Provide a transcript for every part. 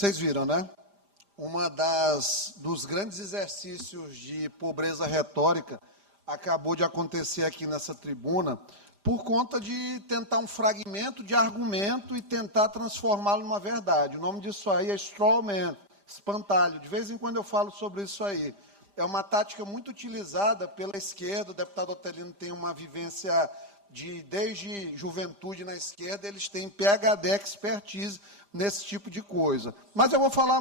Vocês viram, né? Dos grandes exercícios de pobreza retórica acabou de acontecer aqui nessa tribuna por conta de tentar um fragmento de argumento e tentar transformá-lo numa verdade. O nome disso aí é straw man, espantalho. De vez em quando eu falo sobre isso aí. É uma tática muito utilizada pela esquerda. O deputado Otelino tem uma vivência desde juventude na esquerda, eles têm PhD, expertise nesse tipo de coisa. Mas eu vou falar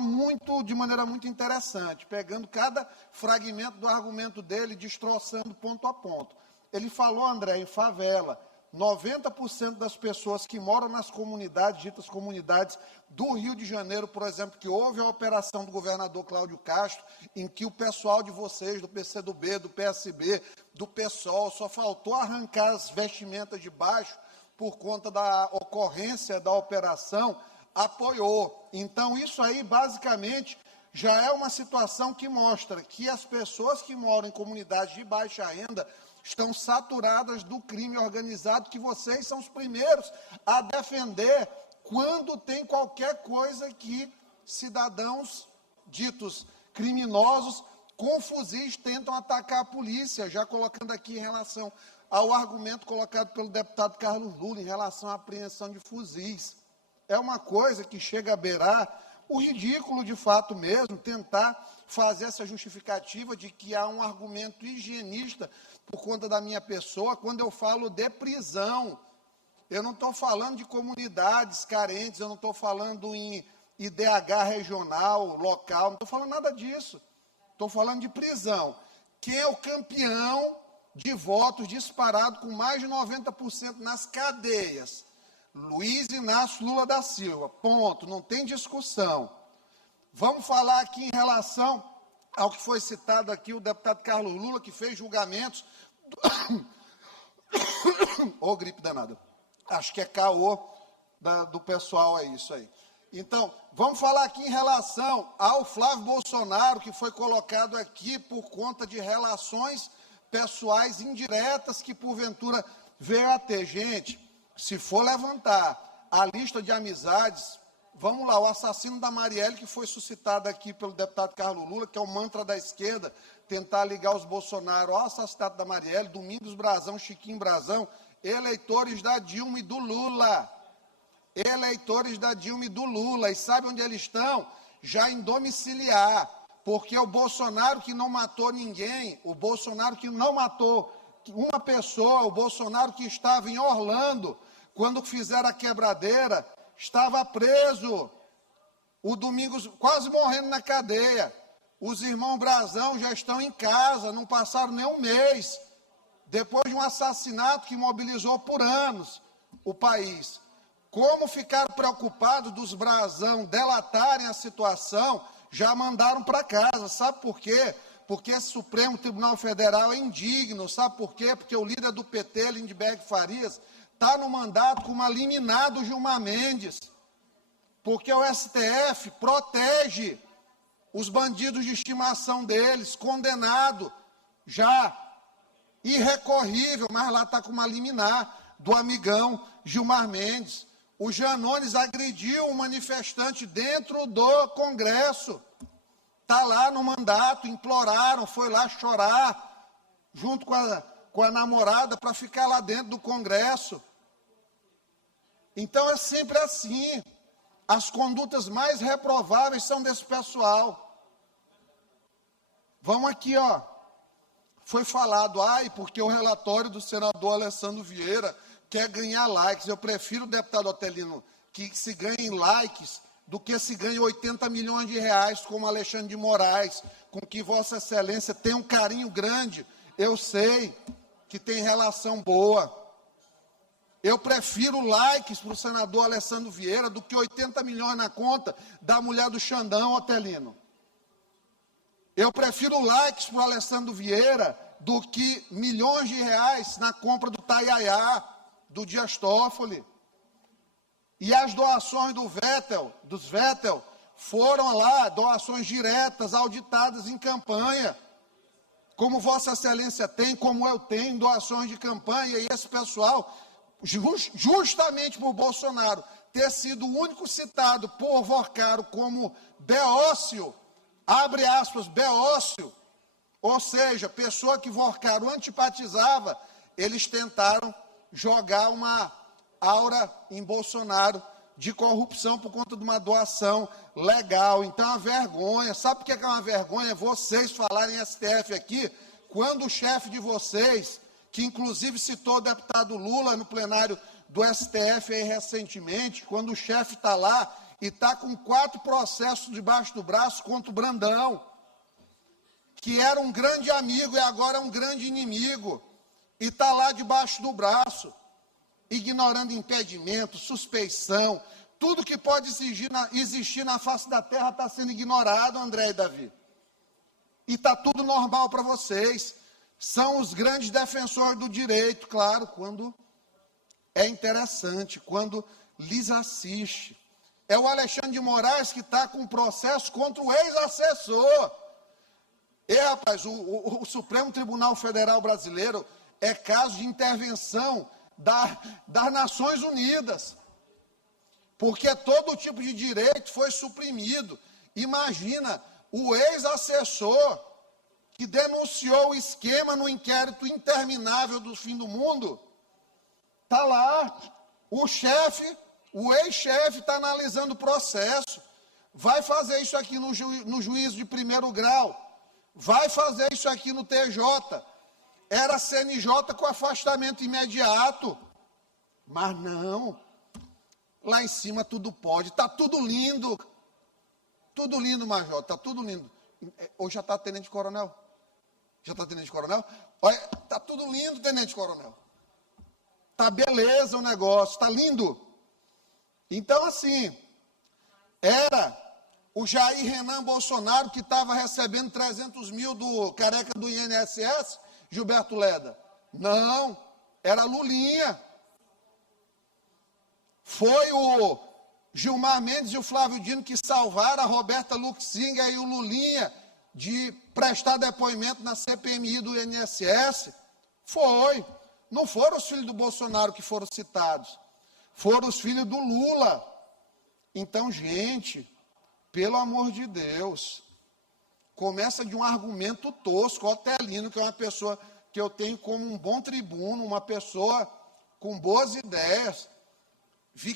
de maneira muito interessante, pegando cada fragmento do argumento dele, destroçando ponto a ponto. Ele falou, André, em favela. 90% das pessoas que moram nas comunidades, ditas comunidades do Rio de Janeiro, por exemplo, que houve a operação do governador Cláudio Castro, em que o pessoal de vocês, do PCdoB, do PSB, do PSOL, só faltou arrancar as vestimentas de baixo por conta da ocorrência da operação, apoiou. Então, isso aí, basicamente, já é uma situação que mostra que as pessoas que moram em comunidades de baixa renda estão saturadas do crime organizado, que vocês são os primeiros a defender quando tem qualquer coisa que cidadãos ditos criminosos com fuzis tentam atacar a polícia, já colocando aqui em relação ao argumento colocado pelo deputado Carlos Lula em relação à apreensão de fuzis. É uma coisa que chega a beirar o ridículo de fato mesmo, tentar fazer essa justificativa de que há um argumento higienista por conta da minha pessoa, quando eu falo de prisão. Eu não estou falando de comunidades carentes, eu não estou falando em IDH regional, local, não estou falando nada disso. Estou falando de prisão. Quem é o campeão de votos disparado com mais de 90% nas cadeias? Luiz Inácio Lula da Silva, ponto, não tem discussão. Vamos falar aqui em relação ao que foi citado aqui, o deputado Carlos Lula, que fez julgamentos... Ô, gripe danada. Acho que é caô do pessoal, é isso aí. Então, vamos falar aqui em relação ao Flávio Bolsonaro, que foi colocado aqui por conta de relações pessoais indiretas que, porventura, veio a ter. Gente, se for levantar a lista de amizades, vamos lá, o assassino da Marielle, que foi suscitado aqui pelo deputado Carlos Lula, que é o mantra da esquerda, tentar ligar os Bolsonaro ao assassinato da Marielle, Domingos Brazão, Chiquinho Brazão, eleitores da Dilma e do Lula. Eleitores da Dilma e do Lula. E sabe onde eles estão? Já em domiciliar. Porque o Bolsonaro que não matou ninguém, o Bolsonaro que não matou uma pessoa, o Bolsonaro que estava em Orlando, quando fizeram a quebradeira, estava preso. O Domingos quase morrendo na cadeia. Os irmãos Brazão já estão em casa, não passaram nem um mês, depois de um assassinato que mobilizou por anos o país. Como ficaram preocupados dos Brazão delatarem a situação, já mandaram para casa. Sabe por quê? Porque esse Supremo Tribunal Federal é indigno. Sabe por quê? Porque o líder do PT, Lindbergh Farias, está no mandato com uma liminar do Gilmar Mendes. Porque o STF protege os bandidos de estimação deles, condenado, já irrecorrível, mas lá está com uma liminar do amigão Gilmar Mendes. O Janones agrediu um manifestante dentro do Congresso. Está lá no mandato, imploraram, foi lá chorar, junto com a namorada, para ficar lá dentro do Congresso. Então é sempre assim. As condutas mais reprováveis são desse pessoal. Vamos aqui, ó. Foi falado, porque o relatório do senador Alessandro Vieira quer ganhar likes. Eu prefiro, deputado Otelino, que se ganhem likes do que se ganhe 80 milhões de reais, como Alexandre de Moraes, com que Vossa Excelência tem um carinho grande. Eu sei que tem relação boa. Eu prefiro likes para o senador Alessandro Vieira do que 80 milhões na conta da mulher do Xandão, Otelino. Eu prefiro likes para o Alessandro Vieira do que milhões de reais na compra do Taiaiá, do Dias Toffoli. E as doações dos Vettel, foram lá, doações diretas, auditadas em campanha. Como Vossa Excelência tem, como eu tenho, doações de campanha, e esse pessoal, justamente por Bolsonaro ter sido o único citado por Vorcaro como beócio, abre aspas, beócio, ou seja, pessoa que Vorcaro antipatizava, eles tentaram jogar uma aura em Bolsonaro de corrupção por conta de uma doação legal. Então, é uma vergonha. Sabe por que é uma vergonha? Vocês falarem STF aqui, quando o chefe de vocês, que inclusive citou o deputado Lula no plenário do STF aí recentemente, quando o chefe está lá e está com 4 processos debaixo do braço contra o Brandão, que era um grande amigo e agora é um grande inimigo, e está lá debaixo do braço, ignorando impedimento, suspeição, tudo que pode existir na face da terra está sendo ignorado, André e Davi. E está tudo normal para vocês. São os grandes defensores do direito, claro, quando é interessante, quando lhes assiste. É o Alexandre de Moraes que está com um processo contra o ex-assessor. Rapaz, o Supremo Tribunal Federal Brasileiro é caso de intervenção das Nações Unidas, porque todo tipo de direito foi suprimido. Imagina, o ex-assessor que denunciou o esquema no inquérito interminável do fim do mundo, está lá, o chefe, o ex-chefe está analisando o processo, vai fazer isso aqui no juízo de primeiro grau, vai fazer isso aqui no TJ, era CNJ com afastamento imediato, mas não, lá em cima tudo pode, está tudo lindo, Major, está tudo lindo. Hoje já está tenente coronel? Já está tenente coronel? Olha, está tudo lindo, tenente coronel. Está beleza o negócio, está lindo. Então, assim, era o Jair Renan Bolsonaro que estava recebendo 300 mil do careca do INSS, Gilberto Leda. Não, era Lulinha. Foi o Gilmar Mendes e o Flávio Dino que salvaram a Roberta Luxinger e o Lulinha de prestar depoimento na CPMI do INSS. Foi. Não foram os filhos do Bolsonaro que foram citados. Foram os filhos do Lula. Então, gente, pelo amor de Deus, começa de um argumento tosco. Otelino, que é uma pessoa que eu tenho como um bom tribuno, uma pessoa com boas ideias,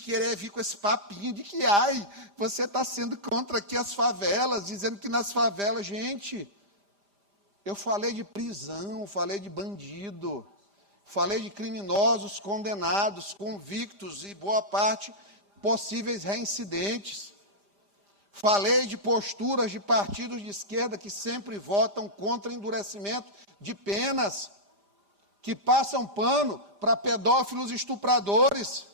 querer vir com esse papinho de que, você está sendo contra aqui as favelas, dizendo que nas favelas, gente, eu falei de prisão, falei de bandido, falei de criminosos condenados, convictos e boa parte possíveis reincidentes. Falei de posturas de partidos de esquerda que sempre votam contra endurecimento de penas, que passam pano para pedófilos e estupradores,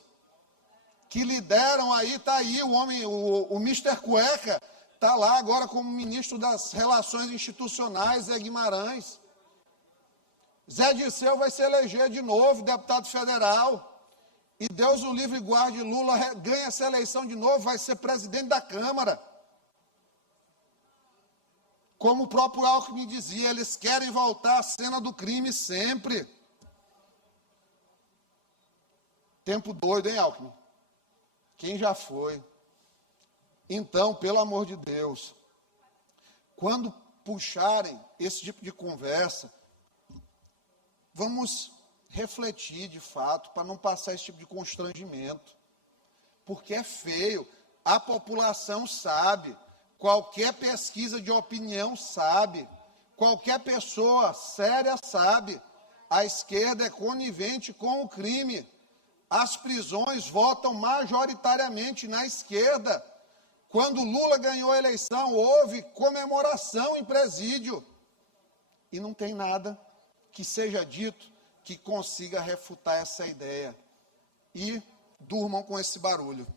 que lideram aí, está aí o homem, o Mr. Cueca, está lá agora como ministro das Relações Institucionais, Zé Guimarães. Zé Dirceu vai se eleger de novo, deputado federal, e Deus o livre guarde, Lula ganha essa eleição de novo, vai ser presidente da Câmara. Como o próprio Alckmin dizia, eles querem voltar à cena do crime sempre. Tempo doido, hein, Alckmin? Quem já foi? Então, pelo amor de Deus, quando puxarem esse tipo de conversa, vamos refletir de fato, para não passar esse tipo de constrangimento, porque é feio, a população sabe, qualquer pesquisa de opinião sabe, qualquer pessoa séria sabe, a esquerda é conivente com o crime. As prisões votam majoritariamente na esquerda. Quando Lula ganhou a eleição, houve comemoração em presídio. E não tem nada que seja dito que consiga refutar essa ideia. E durmam com esse barulho.